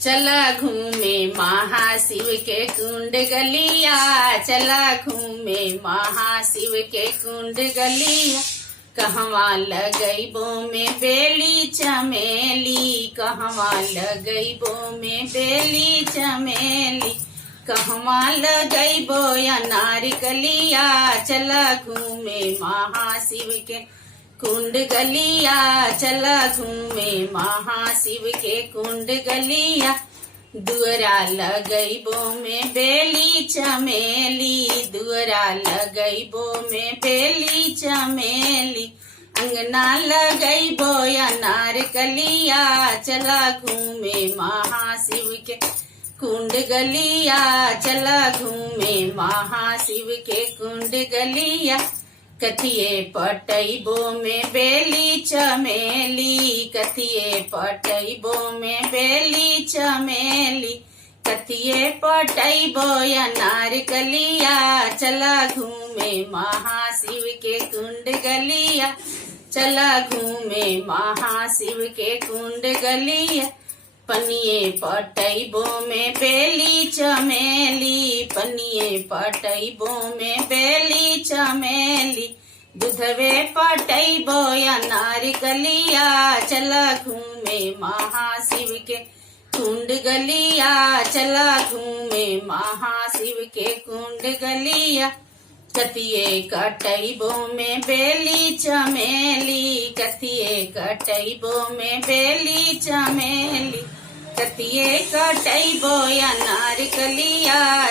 चला घूमे महाशिव के कुंड गलिया, चला घूमे महाशिव के कुंड गलिया। कहवा लगैबो में बेली चमेली, कहवा लगैबो में बेली चमेली। कहवा लगैबो अनार कलिया, चला घूमे महाशिव के कुंड गलिया, चला घूमे महाशिव के कुंड गलिया। दुअरा लगैबो में बेली चमेली, दुअरा लगैबो में बेली चमेली। अंगना लगैबो अनार कलिया, चला घूमे महाशिव के कुंड गलिया, चला घूमे महाशिव के कुंड गलिया। कथिए पटैबो में बेली चमेली, कथिए पटैबो में बेली चमेली। कथिए पटैबो अनार कलिया, चला घूमे महाशिव के कुंड गलिया, चला घूमे महाशिव के कुंड गलिया। पनिए पटैबो में बेली चमेली, पनिए पटैबो में बेली चमेली। दूधवे पटैबो अनार कलिया, चला घूमे महाशिव के कुंड गलिया, चला घूमे महाशिव के कुंड गलिया। कथिए कटैबो में बेली चमेली, कथिए कटैबो में बेली चमेली। कथिए कटैबो अनार कलिया।